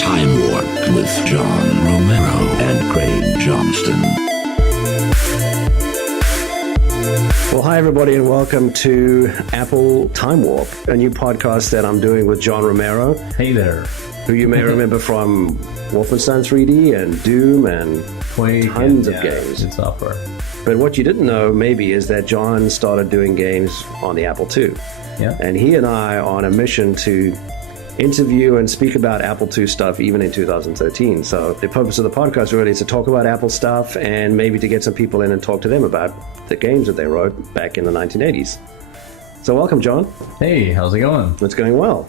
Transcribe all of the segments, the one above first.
Time Warp with John Romero and Craig Johnston. Well, hi, everybody, and welcome to Apple Time Warp, a new podcast that I'm doing with John Romero. Hey there. Who you may remember from Wolfenstein 3D and Doom and Quake tons of games. And software. But what you didn't know, maybe, is that John started doing games on the Apple II. Yeah. And he and I are on a mission to interview and speak about Apple II stuff even in 2013. So the purpose of the podcast really is to talk about Apple stuff and maybe to get some people in and talk to them about the games that they wrote back in the 1980s. So welcome, John. Hey, how's it going? It's going well.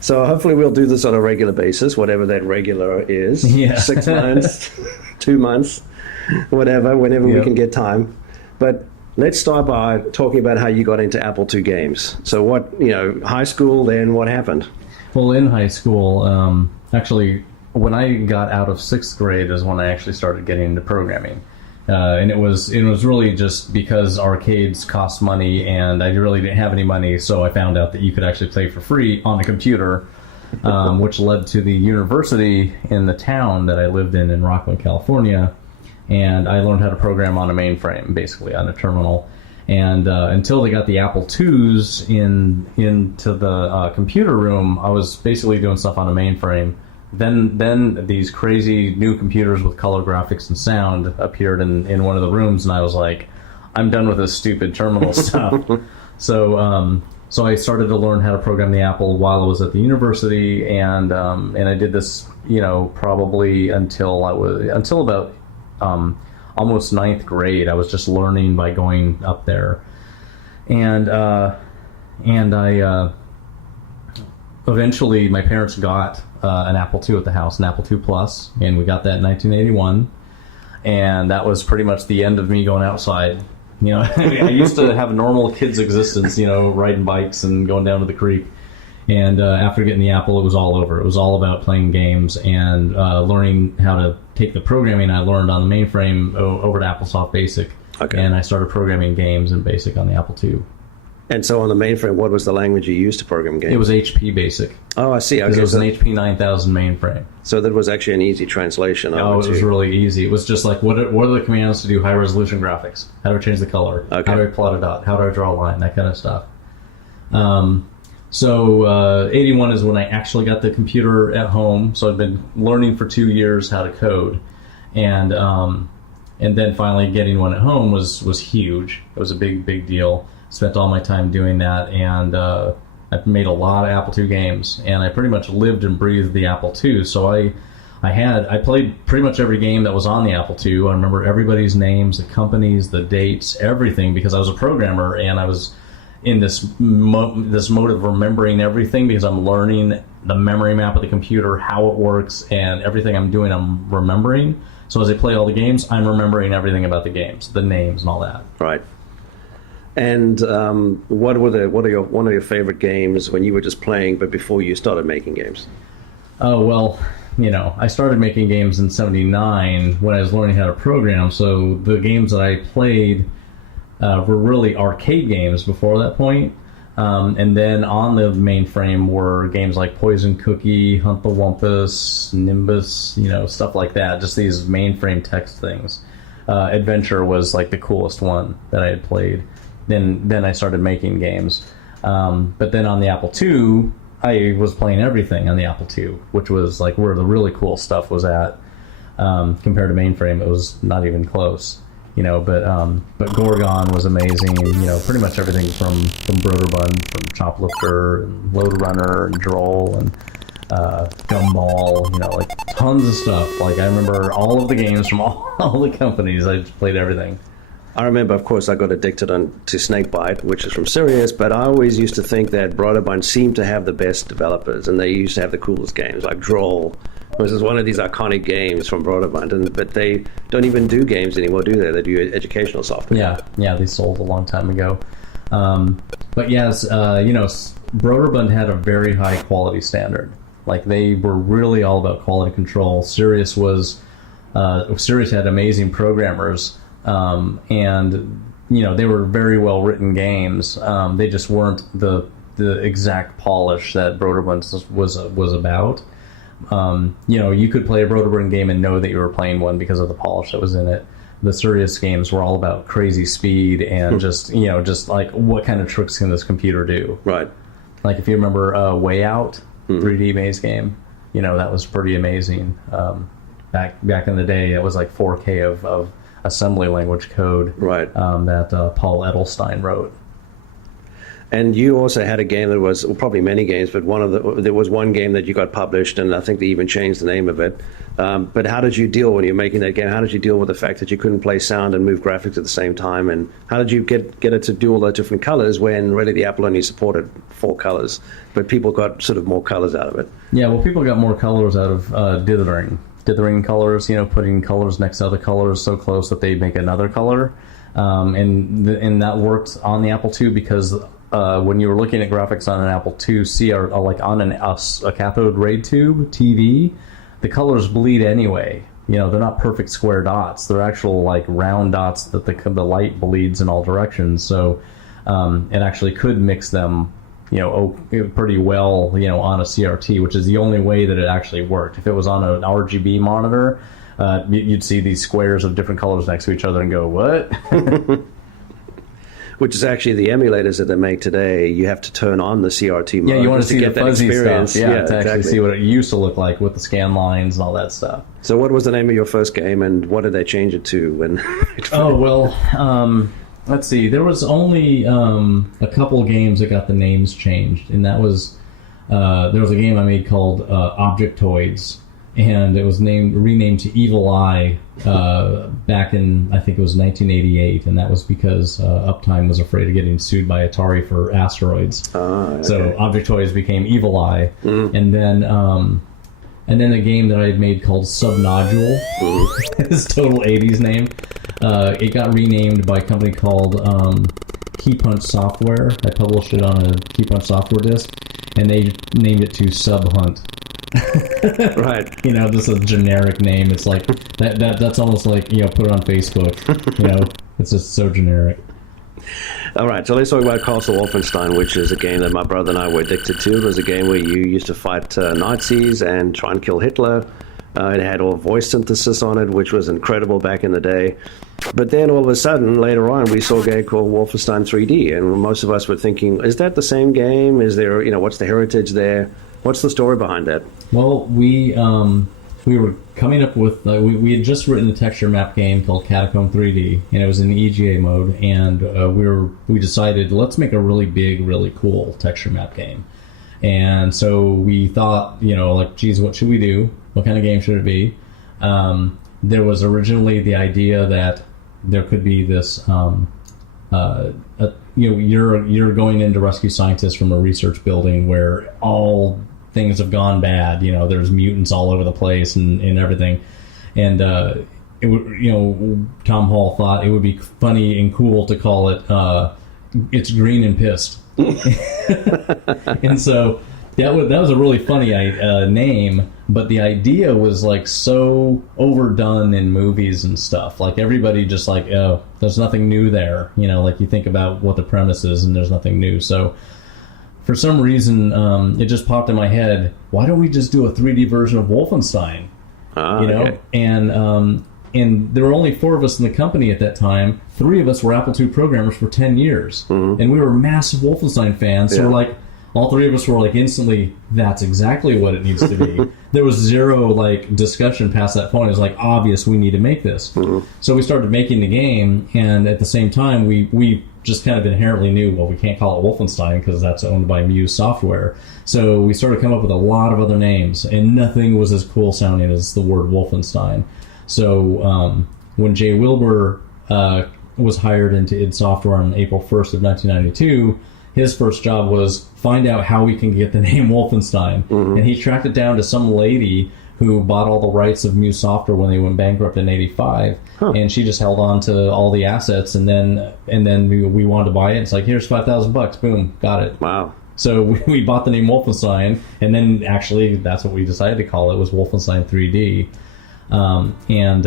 So hopefully we'll do this on a regular basis, whatever that regular is. Yeah. 6 months, 2 months, whatever, whenever we can get time. But let's start by talking about how you got into Apple II games. So what, high school, then what happened? Well, in high school, actually, when I got out of sixth grade is when I actually started getting into programming. And it was really just because arcades cost money and I really didn't have any money, so I found out that you could actually play for free on a computer, which led to the university in the town that I lived in Rockland, California. And I learned how to program on a mainframe, basically, on a terminal. And until they got the Apple IIs into the computer room, I was basically doing stuff on a mainframe. Then these crazy new computers with color graphics and sound appeared in one of the rooms, and I was like, I'm done with this stupid terminal stuff. So I started to learn how to program the Apple while I was at the university, and I did this, probably until about almost ninth grade. I was just learning by going up there, and I eventually my parents got an Apple II at the house, an Apple II Plus, and we got that in 1981, and that was pretty much the end of me going outside. I used to have a normal kid's existence, riding bikes and going down to the creek. And after getting the Apple, it was all over. It was all about playing games and learning how to take the programming I learned on the mainframe over to AppleSoft Basic. Okay. And I started programming games in Basic on the Apple II. And so on the mainframe, what was the language you used to program games? It was HP Basic. Oh, I see. Okay, it was an HP 9000 mainframe. So that was actually an easy translation. Oh, it was really easy. It was just like, what are the commands to do high-resolution graphics? How do I change the color? Okay. How do I plot a dot? How do I draw a line? That kind of stuff. So 81 is when I actually got the computer at home. So I'd been learning for 2 years how to code, and then finally getting one at home was huge. It was a big deal. Spent all my time doing that, and I've made a lot of Apple II games, and I pretty much lived and breathed the Apple II. So I played pretty much every game that was on the Apple II. I remember everybody's names, the companies, the dates, everything, because I was a programmer and I was in this mode of remembering everything because I'm learning the memory map of the computer, how it works, and everything I'm doing I'm remembering. So as I play all the games, I'm remembering everything about the games, the names and all that. Right. And what are one of your favorite games when you were just playing, but before you started making games? Oh, well, I started making games in '79 when I was learning how to program. So the games that I played were really arcade games before that point. And then on the mainframe were games like Poison Cookie, Hunt the Wumpus, Nimbus, stuff like that. Just these mainframe text things. Adventure was like the coolest one that I had played. Then I started making games. But then on the Apple II, I was playing everything on the Apple II, which was like where the really cool stuff was at. Compared to mainframe, it was not even close. But Gorgon was amazing. Pretty much everything from Broderbund, from Choplifter, and Load Runner, and Droll, and Gumball. Like tons of stuff. Like I remember all of the games from all the companies. I just played everything. I remember, of course, I got addicted to Snakebite, which is from Sirius, but I always used to think that Broderbund seemed to have the best developers, and they used to have the coolest games, like Droll, which is one of these iconic games from Broderbund, but they don't even do games anymore, do they? They do educational software. Yeah, they sold a long time ago. But yes, Broderbund had a very high quality standard. Like they were really all about quality control. Sirius had amazing programmers. And they were very well written games. They just weren't the exact polish that Broderbund was about. You could play a Broderbund game and know that you were playing one because of the polish that was in it. The serious games were all about crazy speed and just like what kind of tricks can this computer do? Right. Like if you remember Way Out, 3D maze game, that was pretty amazing. Back in the day, it was like 4K of assembly language code, right? That Paul Edelstein wrote. And you also had a game that was, well, probably many games, but there was one game that you got published, and I think they even changed the name of it. But how did you deal when you were making that game? How did you deal with the fact that you couldn't play sound and move graphics at the same time? And how did you get it to do all those different colors when really the Apple only supported 4 colors, but people got sort of more colors out of it? Yeah, well, people got more colors out of dithering colors, putting colors next to other colors so close that they make another color. And that worked on the Apple II because when you were looking at graphics on an Apple IIc or like on a cathode ray tube TV, the colors bleed anyway. They're not perfect square dots. They're actual like round dots that the light bleeds in all directions. So it actually could mix them, pretty well, on a CRT, which is the only way that it actually worked. If it was on an RGB monitor, you'd see these squares of different colors next to each other and go, what? Which is actually the emulators that they make today. You have to turn on the CRT mode. Yeah, you want to see get the that fuzzy experience. stuff. Yeah, to actually see what it used to look like with the scan lines and all that stuff. So what was the name of your first game, and what did they change it to? Let's see. There was only a couple games that got the names changed, and that was there was a game I made called Objectoids, and it was renamed to Evil Eye back in, I think it was 1988, and that was because Uptime was afraid of getting sued by Atari for asteroids. Okay. So Objectoids became Evil Eye, and then a game that I had made called Subnodule, his total 80s name. It got renamed by a company called Key Punch Software. I published it on a Key Punch software disk, and they named it to Sub Hunt. Right. Just a generic name. It's like that's almost like, put it on Facebook. It's just so generic. All right, so let's talk about Castle Wolfenstein, which is a game that my brother and I were addicted to. It was a game where you used to fight Nazis and try and kill Hitler. It had all voice synthesis on it, which was incredible back in the day. But then all of a sudden, later on, we saw a game called Wolfenstein 3D, and most of us were thinking, is that the same game? Is there, what's the heritage there? What's the story behind that? Well, we were coming up with, we had just written a texture map game called Catacomb 3D, and it was in EGA mode, and we decided, let's make a really big, really cool texture map game. And so we thought, geez, what should we do? What kind of game should it be? There was originally the idea that there could be this, you're going in to rescue scientists from a research building where all things have gone bad. There's mutants all over the place and everything. And Tom Hall thought it would be funny and cool to call it "It's Green and Pissed." And so that was a really funny name, but the idea was like so overdone in movies and stuff. Like everybody just like, oh, there's nothing new there. Like you think about what the premise is and there's nothing new. So for some reason, it just popped in my head, why don't we just do a 3D version of Wolfenstein? Okay. And there were only 4 of us in the company at that time. 3 of us were Apple II programmers for 10 years. Mm-hmm. And we were massive Wolfenstein fans. So we're like, all 3 of us were like instantly, that's exactly what it needs to be. There was zero like discussion past that point. It was like obvious we need to make this. Mm-hmm. So we started making the game, and at the same time we just kind of inherently knew, well, we can't call it Wolfenstein because that's owned by Muse Software. So we started coming up with a lot of other names, and nothing was as cool sounding as the word Wolfenstein. So when Jay Wilbur was hired into id Software on April 1st of 1992, his first job was find out how we can get the name Wolfenstein. Mm-hmm. And he tracked it down to some lady who bought all the rights of Muse Software when they went bankrupt in '85. Huh. And she just held on to all the assets, and then we wanted to buy it. It's like, here's $5,000, boom, got it. Wow. So we bought the name Wolfenstein, and then actually that's what we decided to call it, was Wolfenstein 3D. And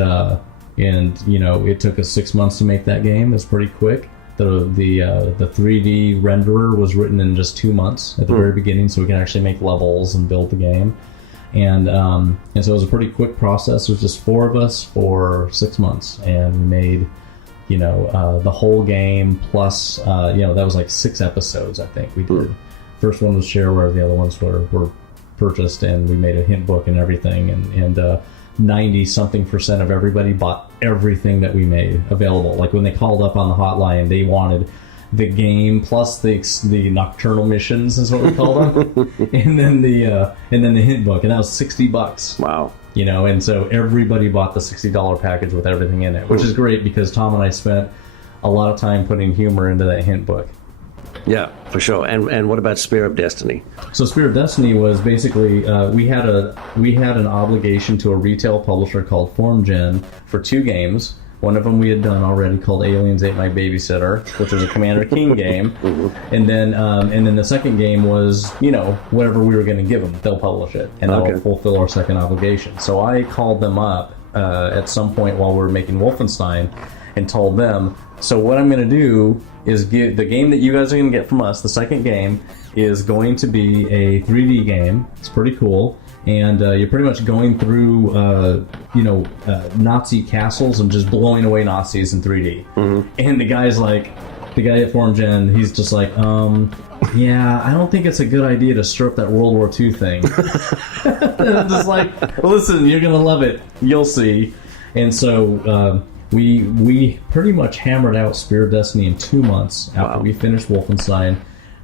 it took us 6 months to make that game. It was pretty quick. The 3D renderer was written in just 2 months at the very beginning, so we could actually make levels and build the game. And so it was a pretty quick process. It was just 4 of us for 6 months, and we made, the whole game plus, that was like 6 episodes, I think we did. First one was shareware, the other ones were purchased, and we made a hint book and everything, and 90-something% of everybody bought everything that we made available. Like when they called up on the hotline, they wanted the game plus the nocturnal missions is what we called them, and then the hint book, and that was $60. Wow. And so everybody bought the $60 package with everything in it, which is great because Tom and I spent a lot of time putting humor into that hint book. Yeah, for sure. And what about Spear of Destiny? So Spear of Destiny was basically we had an obligation to a retail publisher called FormGen for 2 games. One of them we had done already called Aliens Ate My Babysitter, which was a Commander King game, and then the second game was whatever we were going to give them, they'll publish it, and that'll fulfill our second obligation. So I called them up at some point while we were making Wolfenstein, and told them, so what I'm going to do is give the game that you guys are going to get from us. The second game is going to be a 3D game. It's pretty cool. And you're pretty much going through, Nazi castles and just blowing away Nazis in 3D. And the guy at FormGen, he's just like, yeah, I don't think it's a good idea to stir up that World War II thing. And I'm just like, listen, you're going to love it. You'll see. And so we pretty much hammered out Spear of Destiny in 2 months after we finished Wolfenstein.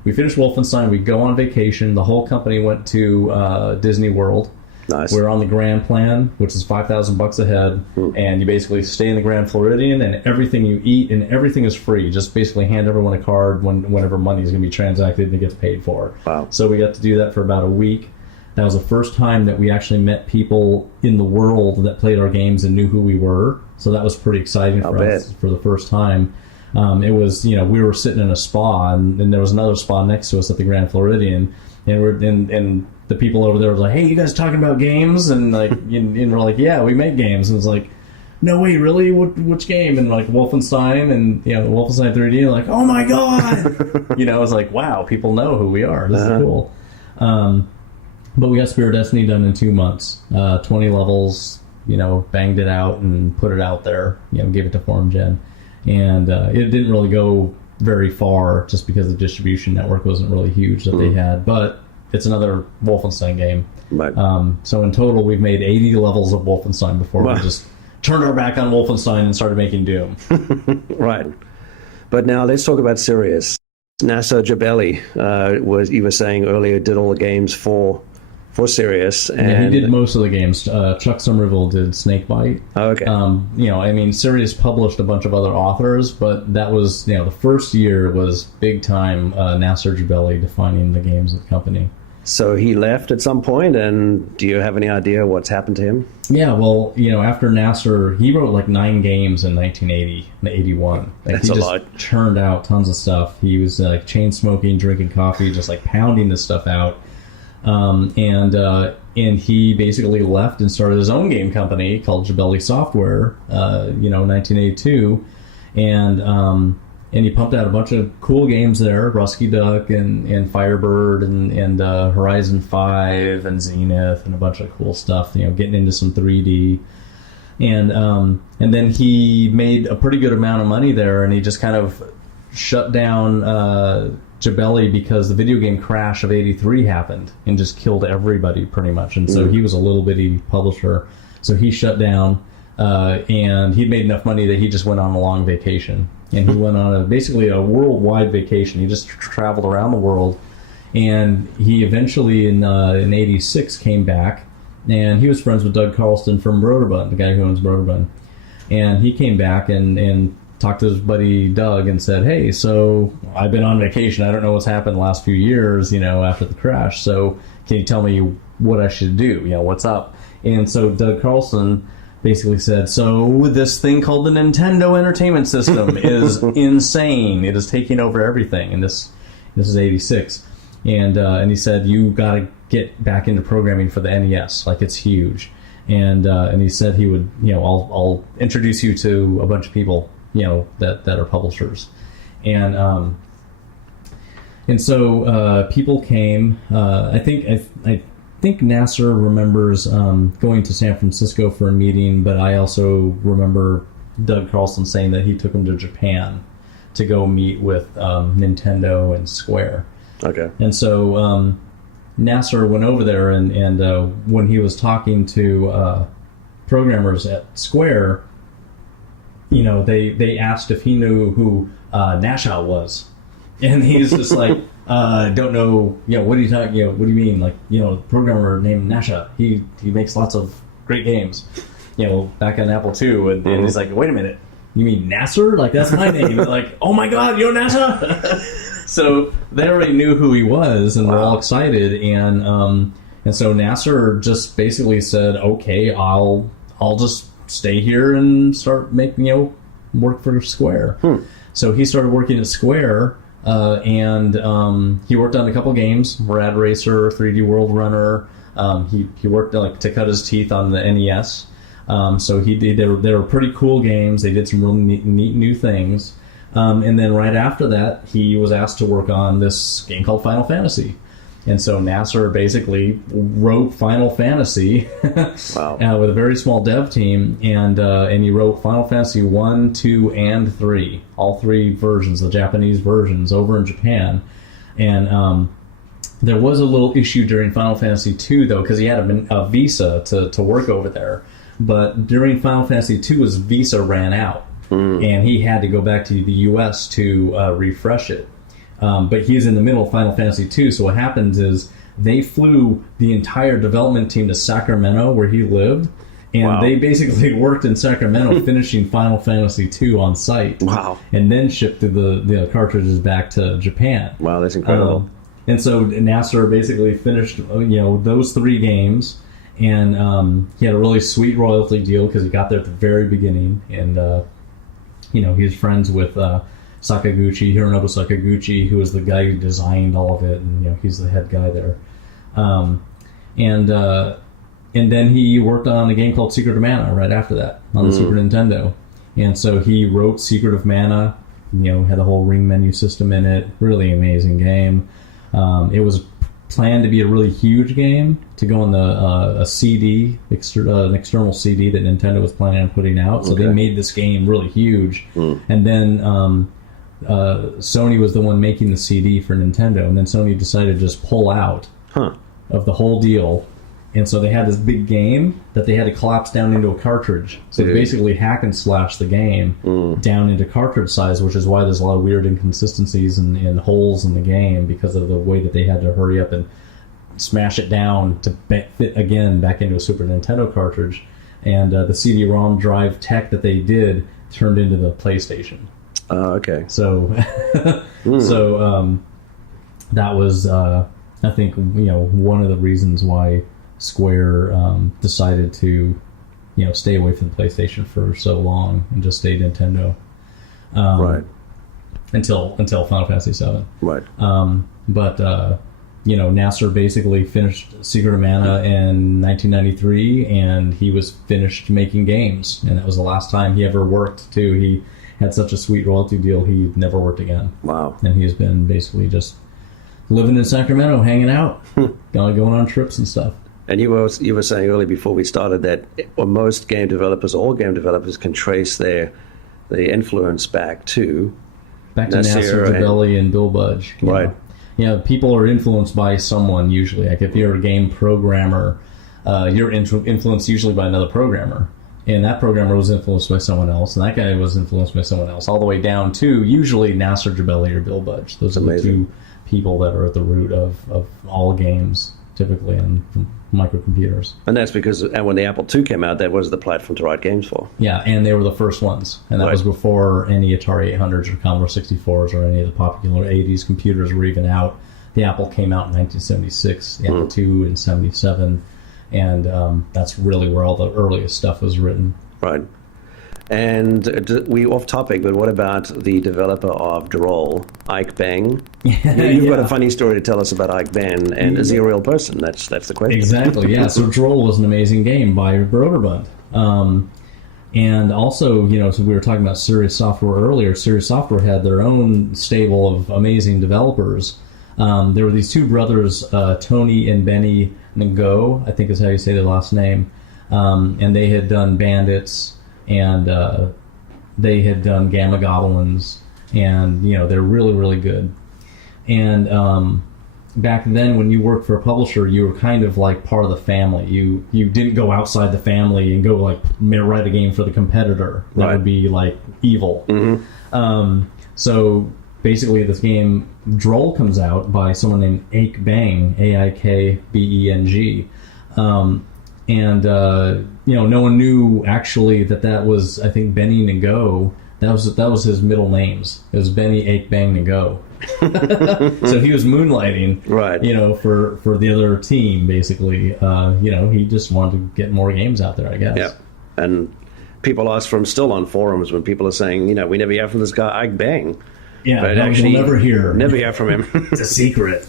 We finished Wolfenstein, we go on vacation, the whole company went to Disney World. Nice. We're on the Grand Plan, which is $5,000 a head, and you basically stay in the Grand Floridian, and everything you eat and everything is free. Just basically hand everyone a card whenever money is going to be transacted and it gets paid for. Wow. So we got to do that for about a week. That was the first time that we actually met people in the world that played our games and knew who we were. So that was pretty exciting for us for the first time. It was, we were sitting in a spa, and there was another spa next to us at the Grand Floridian, and the people over there were like, "Hey, you guys talking about games?" And and we're like, "Yeah, we make games." And it's like, "No way, really? Which game?" And like Wolfenstein, and Wolfenstein 3D. And like, "Oh my god!" It was like, "Wow, people know who we are. This is cool." But we got Spear of Destiny done in 2 months, 20 levels. Banged it out and put it out there. Gave it to FormGen. And it didn't really go very far just because the distribution network wasn't really huge that they had. But it's another Wolfenstein game. Right. So in total, we've made 80 levels of Wolfenstein before we just turned our back on Wolfenstein and started making Doom. Right. But now let's talk about Sirius. NASA Jabelli, you were saying earlier, did all the games for Sirius. And he did most of the games. Chuck Somerville did Snakebite. Oh, okay. Sirius published a bunch of other authors, but that was, the first year was big time Nasser Jabelli defining the games of the company. So he left at some point, and do you have any idea what's happened to him? Yeah, well, after Nasser, he wrote like 9 games in 1980, 81. That's a lot. He just churned out tons of stuff. He was like chain smoking, drinking coffee, just like pounding this stuff out. And he basically left and started his own game company called Jabelli Software, in 1982, and he pumped out a bunch of cool games there, Rusky Duck and Firebird and Horizon 5 and Zenith and a bunch of cool stuff, getting into some 3D, and then he made a pretty good amount of money there, and he just kind of shut down Jabelli because the video game crash of 83 happened and just killed everybody pretty much. And so he was a little bitty publisher. So he shut down, and he'd made enough money that he just went on a long vacation. And he went on basically a worldwide vacation. He just traveled around the world. And he eventually, in 86, came back. And he was friends with Doug Carlston from Broderbund, the guy who owns Broderbund. And he came back and talked to his buddy Doug and said, "Hey, so I've been on vacation. I don't know what's happened the last few years, after the crash. So can you tell me what I should do? What's up?" And so Doug Carlson basically said, "So this thing called the Nintendo Entertainment System is insane. It is taking over everything." And this is 86. And he said, "You got to get back into programming for the NES. Like, it's huge." And he said he would, I'll introduce you to a bunch of people, that are publishers. And so people came. I think think Nasser remembers going to San Francisco for a meeting, but I also remember Doug Carlson saying that he took him to Japan to go meet with Nintendo and Square. Okay. And so Nasser went over there, and when he was talking to programmers at Square, they asked if he knew who Nasha was. And he's just like, don't know, what are you talking, what do you mean? Like, programmer named Nasha, he makes lots of great games, back on Apple II. And he's like, wait a minute, you mean Nasser? Like, that's my name. And like, oh my God, you're Nasha? So they already knew who he was, and they're all excited. And so Nasser just basically said, okay, I'll just stay here and start making, work for Square. So he started working at Square. And he worked on a couple games, Rad Racer, 3D World Runner. He worked to cut his teeth on the NES. So they were pretty cool games. They did some really neat new things. And then right after that, he was asked to work on this game called Final Fantasy. And so Nasser basically wrote Final Fantasy wow. With a very small dev team, and he wrote Final Fantasy 1, 2, and 3, all three versions, the Japanese versions, over in Japan. And there was a little issue during Final Fantasy 2, though, because he had a visa to work over there. But during Final Fantasy 2, his visa ran out, and he had to go back to the U.S. to refresh it. But he's in the middle of Final Fantasy II, so what happens is they flew the entire development team to Sacramento, where he lived, and they basically worked in Sacramento finishing Final Fantasy II on site. Wow. And then shipped the cartridges back to Japan. Wow, that's incredible. And so Nasser basically finished those three games, and he had a really sweet royalty deal because he got there at the very beginning, and he was friends with Sakaguchi, Hironobu Sakaguchi, who was the guy who designed all of it, and he's the head guy there. And then he worked on a game called Secret of Mana right after that on the Super Nintendo. And so he wrote Secret of Mana, had the whole ring menu system in it. Really amazing game. It was planned to be a really huge game to go on a CD, an external CD that Nintendo was planning on putting out. So they made this game really huge. And then Sony was the one making the CD for Nintendo, and then Sony decided to just pull out of the whole deal. And so they had this big game that they had to collapse down into a cartridge. So they basically hack and slash the game down into cartridge size, which is why there's a lot of weird inconsistencies and holes in the game, because of the way that they had to hurry up and smash it down to fit again back into a Super Nintendo cartridge. And the CD-ROM drive tech that they did turned into the PlayStation. Okay. So, that was, I think, one of the reasons why Square decided to, stay away from the PlayStation for so long and just stay Nintendo. Right. Until Final Fantasy VII. Right. But Nasser basically finished Secret of Mana in 1993, and he was finished making games, and that was the last time he ever worked too. He had such a sweet royalty deal, he never worked again. Wow. And he has been basically just living in Sacramento, hanging out, going on trips and stuff. And you were saying earlier before we started that most game developers, all game developers, can trace the influence back to Nasser, Jabelli, and Bill Budge. Right. People are influenced by someone usually. Like if you're a game programmer, you're influenced usually by another programmer. And that programmer was influenced by someone else, and that guy was influenced by someone else, all the way down to usually Nasser, Jabelli, or Bill Budge. Those are the two people that are at the root of all games, typically, and microcomputers. And that's because when the Apple II came out, that was the platform to write games for. Yeah, and they were the first ones. And that was before any Atari 800s or Commodore 64s or any of the popular 80s computers were even out. The Apple came out in 1976, the Apple II in 77, and that's really where all the earliest stuff was written. Right. And we off topic, but what about the developer of Droll, Ike Bang? You've got a funny story to tell us about Ike Bang, and is he a real person? That's the question. Exactly, yeah. So Droll was an amazing game by Broderbund. And also, so we were talking about Serious Software earlier. Serious Software had their own stable of amazing developers. There were these two brothers, Tony and Benny Ngo, I think is how you say their last name, and they had done Bandits, and they had done Gamma Goblins, and they're really, really good. And back then, when you worked for a publisher, you were kind of like part of the family. You didn't go outside the family and go like write a game for the competitor. That would be like evil. So basically, this game Droll comes out by someone named Aik Bang, Aikbeng, and no one knew actually that was, I think, Benny Ngo. That was his middle names. It was Benny Aik Bang Ngo. So he was moonlighting, right? For the other team, basically. He just wanted to get more games out there, I guess. Yeah, and people ask for him still on forums when people are saying, we never hear from this guy Aik Bang. Yeah, but actually, we'll never hear from him. It's a secret.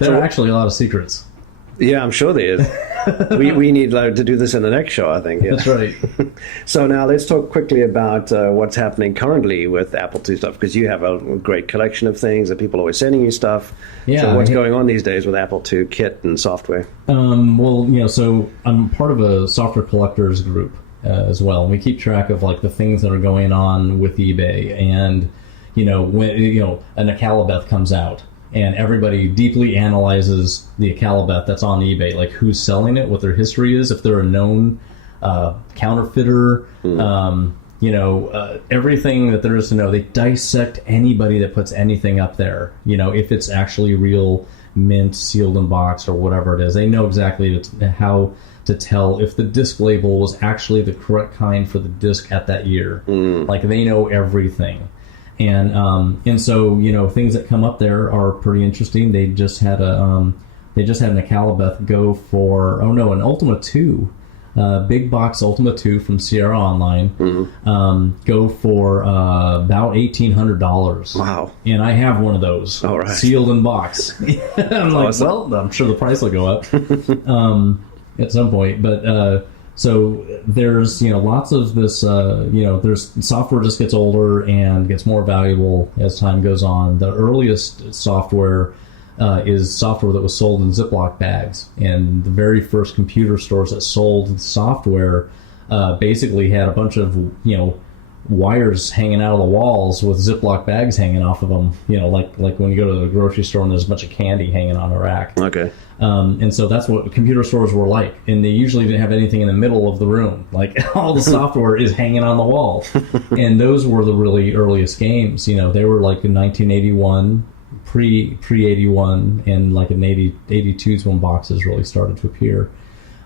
There are actually a lot of secrets. Yeah, I'm sure there is. we need to do this in the next show, I think. Yeah. That's right. So now let's talk quickly about what's happening currently with Apple II stuff, because you have a great collection of things and people are always sending you stuff. Yeah. So what's going on these days with Apple II kit and software? So I'm part of a software collectors group as well, and we keep track of like the things that are going on with eBay. And when an Akalabeth comes out, and everybody deeply analyzes the Akalabeth that's on eBay, like who's selling it, what their history is, if they're a known counterfeiter, everything that there is to know. They dissect anybody that puts anything up there, if it's actually real mint, sealed in box, or whatever it is. They know exactly how to tell if the disc label was actually the correct kind for the disc at that year. Like, they know everything. And so things that come up there are pretty interesting. They just had an Akalabeth go for an Ultima 2, big box Ultima 2 from Sierra Online, go for about $1,800. Wow! And I have one of those, sealed in box. I'm like, well, I'm sure the price will go up at some point, but. So there's lots of this there's software just gets older and gets more valuable as time goes on. The earliest software is software that was sold in Ziploc bags, and the very first computer stores that sold software basically had a bunch of wires hanging out of the walls with Ziploc bags hanging off of them. Like when you go to the grocery store and there's a bunch of candy hanging on a rack. Okay. And so that's what computer stores were like. And they usually didn't have anything in the middle of the room. Like, all the software is hanging on the wall. And those were the really earliest games. They were like in 1981, pre-81, and like in 82 is when boxes really started to appear.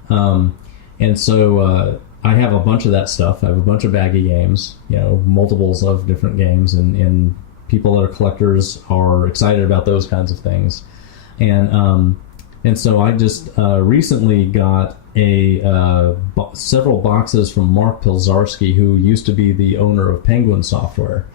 And so I have a bunch of that stuff. I have a bunch of baggy games, multiples of different games, and people that are collectors are excited about those kinds of things. And so I just recently got several boxes from Mark Pilzarski, who used to be the owner of Penguin Software.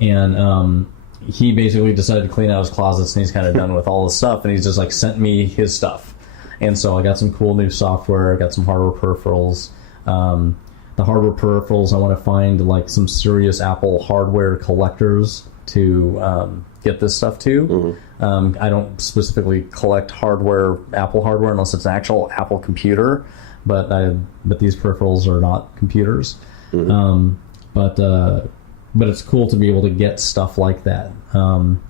And he basically decided to clean out his closets, and he's kind of done with all the stuff, and he's just like sent me his stuff. And so I got some cool new software, I got some hardware peripherals. The hardware peripherals, I want to find like some serious Apple hardware collectors to get this stuff to. I don't specifically collect Apple hardware, unless it's an actual Apple computer, but these peripherals are not computers. But it's cool to be able to get stuff like that.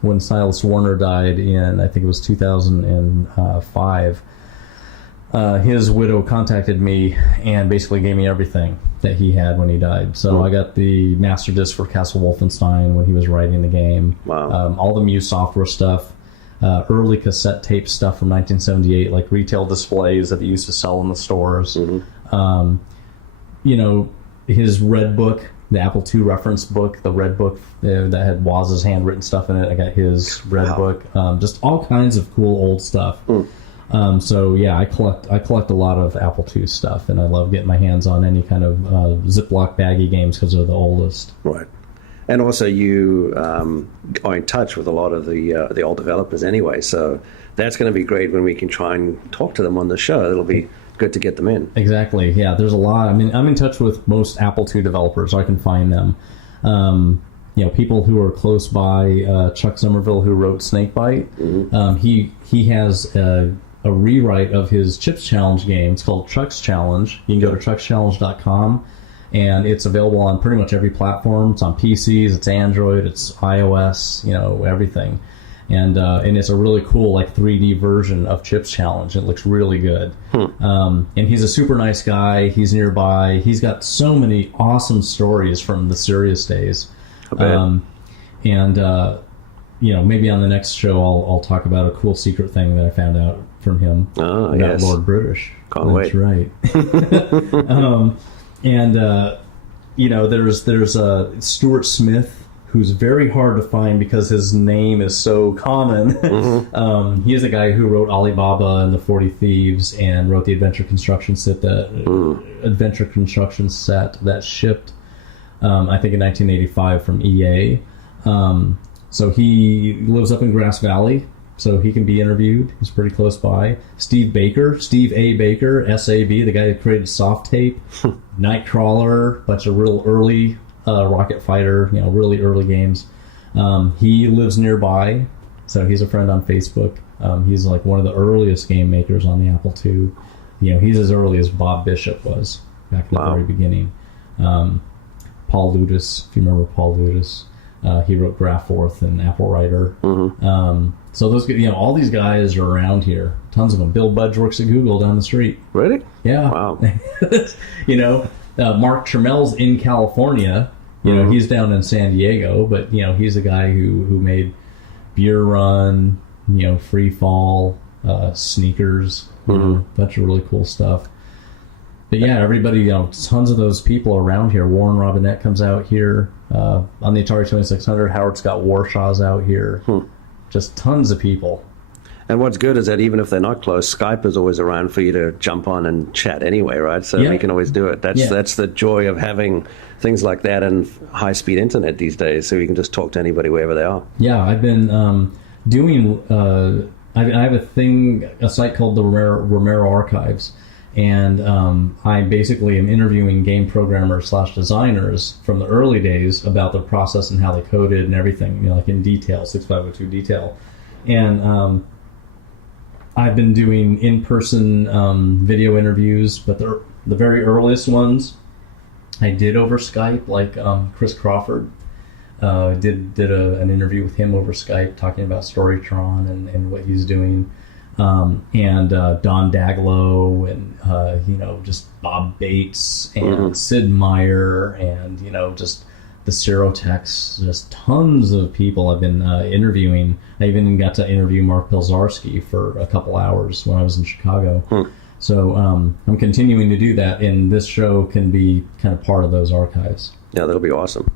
When Silas Warner died in, I think it was 2005, his widow contacted me and basically gave me everything that he had when he died. So I got the master disc for Castle Wolfenstein when he was writing the game. Wow. All the Muse software stuff, early cassette tape stuff from 1978, like retail displays that he used to sell in the stores. His Red Book, the Apple II reference book, the Red Book that had Woz's handwritten stuff in it. I got his Red Book. Just all kinds of cool old stuff. So yeah, I collect a lot of Apple II stuff, and I love getting my hands on any kind of Ziploc baggy games because they're the oldest. Right. And also you are in touch with a lot of the old developers anyway, so that's going to be great when we can try and talk to them on the show. It'll be good to get them in. Exactly. Yeah, there's a lot. I mean, I'm in touch with most Apple II developers, so I can find them. People who are close by, Chuck Somerville, who wrote Snakebite, he has a rewrite of his Chips Challenge game. It's called Trucks Challenge. You can go to truckschallenge.com, and it's available on pretty much every platform. It's on PCs, it's Android, it's iOS, everything. And it's a really cool 3D version of Chips Challenge. It looks really good. And he's a super nice guy. He's nearby. He's got so many awesome stories from the Sirius days. Maybe on the next show I'll talk about a cool secret thing that I found out from him about yes. Lord British. Can't wait. That's right. There's Stuart Smith, who's very hard to find because his name is so common. He is a guy who wrote Alibaba and the 40 Thieves and wrote the Adventure Construction set that shipped, I think in 1985 from EA. So he lives up in Grass Valley, so he can be interviewed. He's pretty close by. Steve A. Baker, S.A.B., the guy who created Soft Tape, Nightcrawler, bunch of real early Rocket Fighter, really early games. He lives nearby, so he's a friend on Facebook. He's one of the earliest game makers on the Apple II. He's as early as Bob Bishop was back in the very beginning. Paul Ludus, if you remember Paul Ludus. He wrote Graph4th and Apple Writer. So those, all these guys are around here. Tons of them. Bill Budge works at Google down the street. Really? Yeah. Wow. Mark Trammell's in California. He's down in San Diego, but he's a guy who made Beer Run, Free Fall, Sneakers, a bunch of really cool stuff. But yeah, everybody, tons of those people around here. Warren Robinette comes out here on the Atari 2600. Howard Scott Warshaw's out here. Just tons of people. And what's good is that even if they're not close, Skype is always around for you to jump on and chat anyway, right? So we can always do it. That's the joy of having things like that and high-speed internet these days, so you can just talk to anybody wherever they are. Yeah, I've been doing... I have a site called the Romero Archives, and I basically am interviewing game programmers / designers from the early days about their process and how they coded and everything, in detail, 6502 detail. And I've been doing in-person video interviews, but the very earliest ones I did over Skype, Chris Crawford. Did an interview with him over Skype talking about Storytron and what he's doing. And Don Daglow and just Bob Bates and Sid Meier and just the Serotex, just tons of people I've been interviewing. I even got to interview Mark Pilzarski for a couple hours when I was in Chicago. So I'm continuing to do that, and this show can be kind of part of those archives. Yeah, that'll be awesome.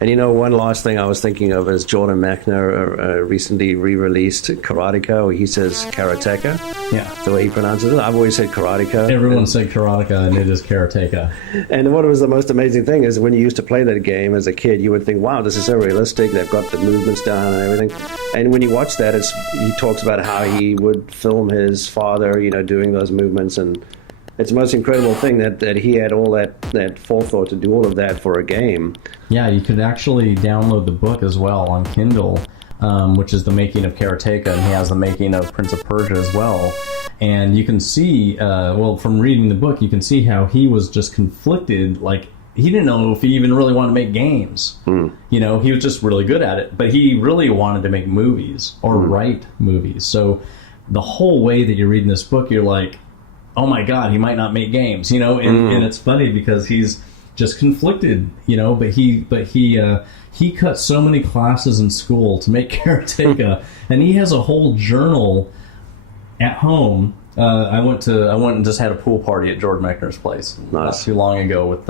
And one last thing I was thinking of is Jordan Mechner recently re-released Karateka, or he says Karateka. Yeah. The way he pronounces it. I've always said Karateka. Everyone said Karateka, and it is Karateka. And what was the most amazing thing is when you used to play that game as a kid, you would think, wow, this is so realistic. They've got the movements down and everything. And when you watch that, he talks about how he would film his father, doing those movements, and it's the most incredible thing that he had all that forethought to do all of that for a game. Yeah, you could actually download the book as well on Kindle, which is The Making of Karateka, and he has The Making of Prince of Persia as well. And you can see, from reading the book, you can see how he was just conflicted. He didn't know if he even really wanted to make games. He was just really good at it, but he really wanted to make movies or write movies. So the whole way that you're reading this book, you're like, oh my God, he might not make games, and it's funny because he's just conflicted, but he cut so many classes in school to make Karateka, and he has a whole journal at home. I went and just had a pool party at George Mechner's place not too long ago with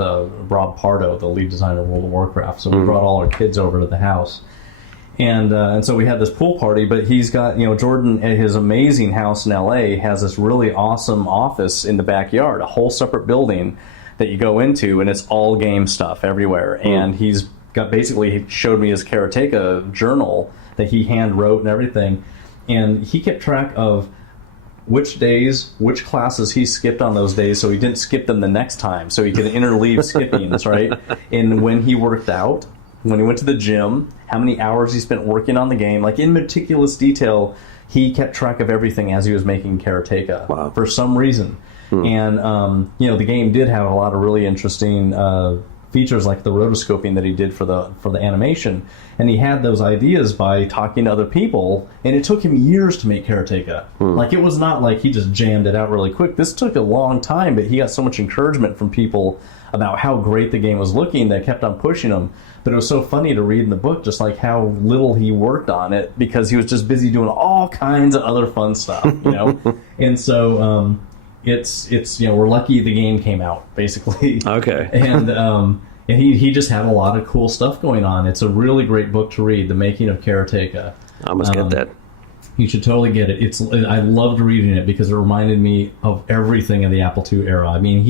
Rob Pardo, the lead designer of World of Warcraft. So we brought all our kids over to the house. And so we had this pool party, but he's got, Jordan at his amazing house in LA has this really awesome office in the backyard, a whole separate building that you go into, and it's all game stuff everywhere. And he's got he showed me his Karateka journal that he hand wrote and everything. And he kept track of which days, which classes he skipped on those days, so he didn't skip them the next time, so he could interleave skipping, that's right. And when he worked out, when he went to the gym, how many hours he spent working on the game, in meticulous detail. he kept track of everything as he was making Karateka. Wow. For some reason. And, the game did have a lot of really interesting features, like the rotoscoping that he did for the animation. And he had those ideas by talking to other people, and it took him years to make Karateka. Like, it was not like he just jammed it out really quick. This took a long time, but he got so much encouragement from people about how great the game was looking that kept on pushing him. But it was so funny to read in the book just like how little he worked on it, because he was just busy doing all kinds of other fun stuff, And so it's we're lucky the game came out, basically. Okay. And he just had a lot of cool stuff going on. It's a really great book to read, The Making of Karateka. I must get that. You should totally get it. I loved reading it because it reminded me of everything in the Apple II era. I mean,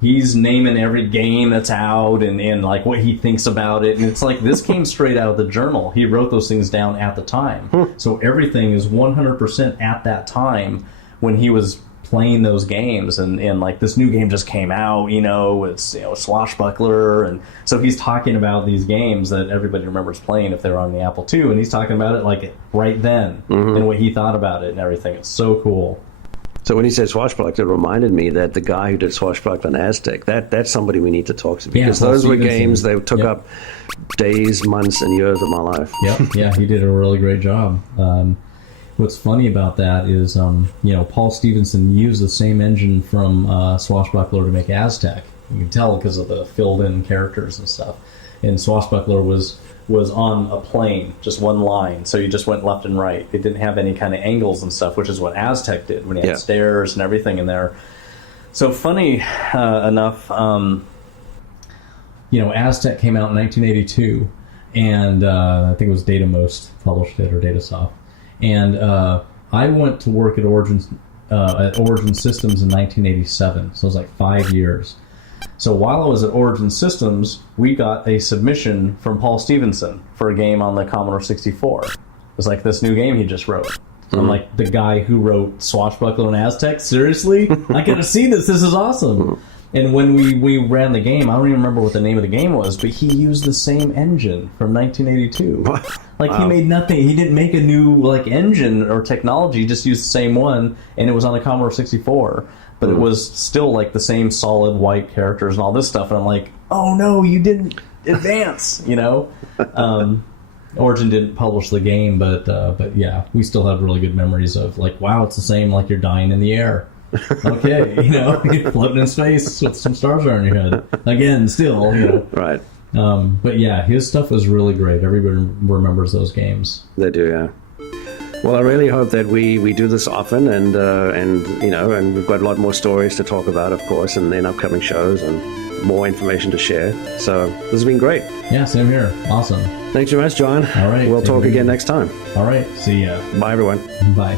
he's naming every game that's out and like what he thinks about it. And it's like, this came straight out of the journal. He wrote those things down at the time. So everything is 100% at that time when he was playing those games. And like, this new game just came out, it's Swashbuckler. And so he's talking about these games that everybody remembers playing if they were on the Apple II. And he's talking about it like right then and what he thought about it and everything. It's so cool. So when he said Swashbuckler, it reminded me that the guy who did Swashbuckler and Aztec, that's somebody we need to talk to, because those were games that took up days, months, and years of my life. Yeah, he did a really great job. What's funny about that is, Paul Stevenson used the same engine from Swashbuckler to make Aztec. You can tell because of the filled-in characters and stuff. And Swashbuckler was on a plane, just one line, so you just went left and right. It didn't have any kind of angles and stuff, which is what Aztec did when you had stairs and everything in there. So funny enough, Aztec came out in 1982, and I think it was DataMost published it, or Datasoft. And I went to work at Origin Systems in 1987, so it was like 5 years. So while I was at Origin Systems, we got a submission from Paul Stevenson for a game on the Commodore 64. It was like this new game he just wrote. I'm like, the guy who wrote Swashbuckler and Aztec? Seriously? I gotta see this. This is awesome. And when we ran the game, I don't even remember what the name of the game was, but he used the same engine from 1982. Like, he made nothing. He didn't make a new engine or technology. He just used the same one, and it was on the Commodore 64. But it was still like the same solid white characters and all this stuff. And I'm like, oh no, you didn't advance, Origin didn't publish the game, but yeah, we still have really good memories of like, wow, it's the same, like you're dying in the air. Okay, you're floating in space with some stars around your head. Again, still, Right. But yeah, his stuff was really great. Everybody remembers those games. They do, yeah. Well, I really hope that we do this often, and we've got a lot more stories to talk about, of course, and then upcoming shows and more information to share. So this has been great. Yeah, same here. Awesome. Thanks very much, John. All right. We'll talk again next time. All right. See ya. Bye, everyone. Bye.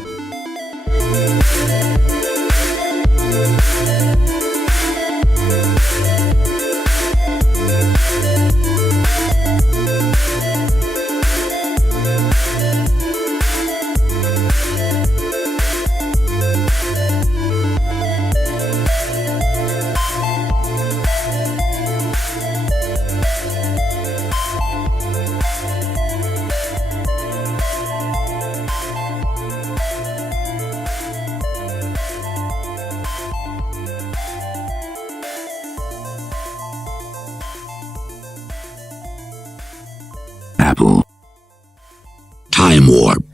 Apple. Time Warp.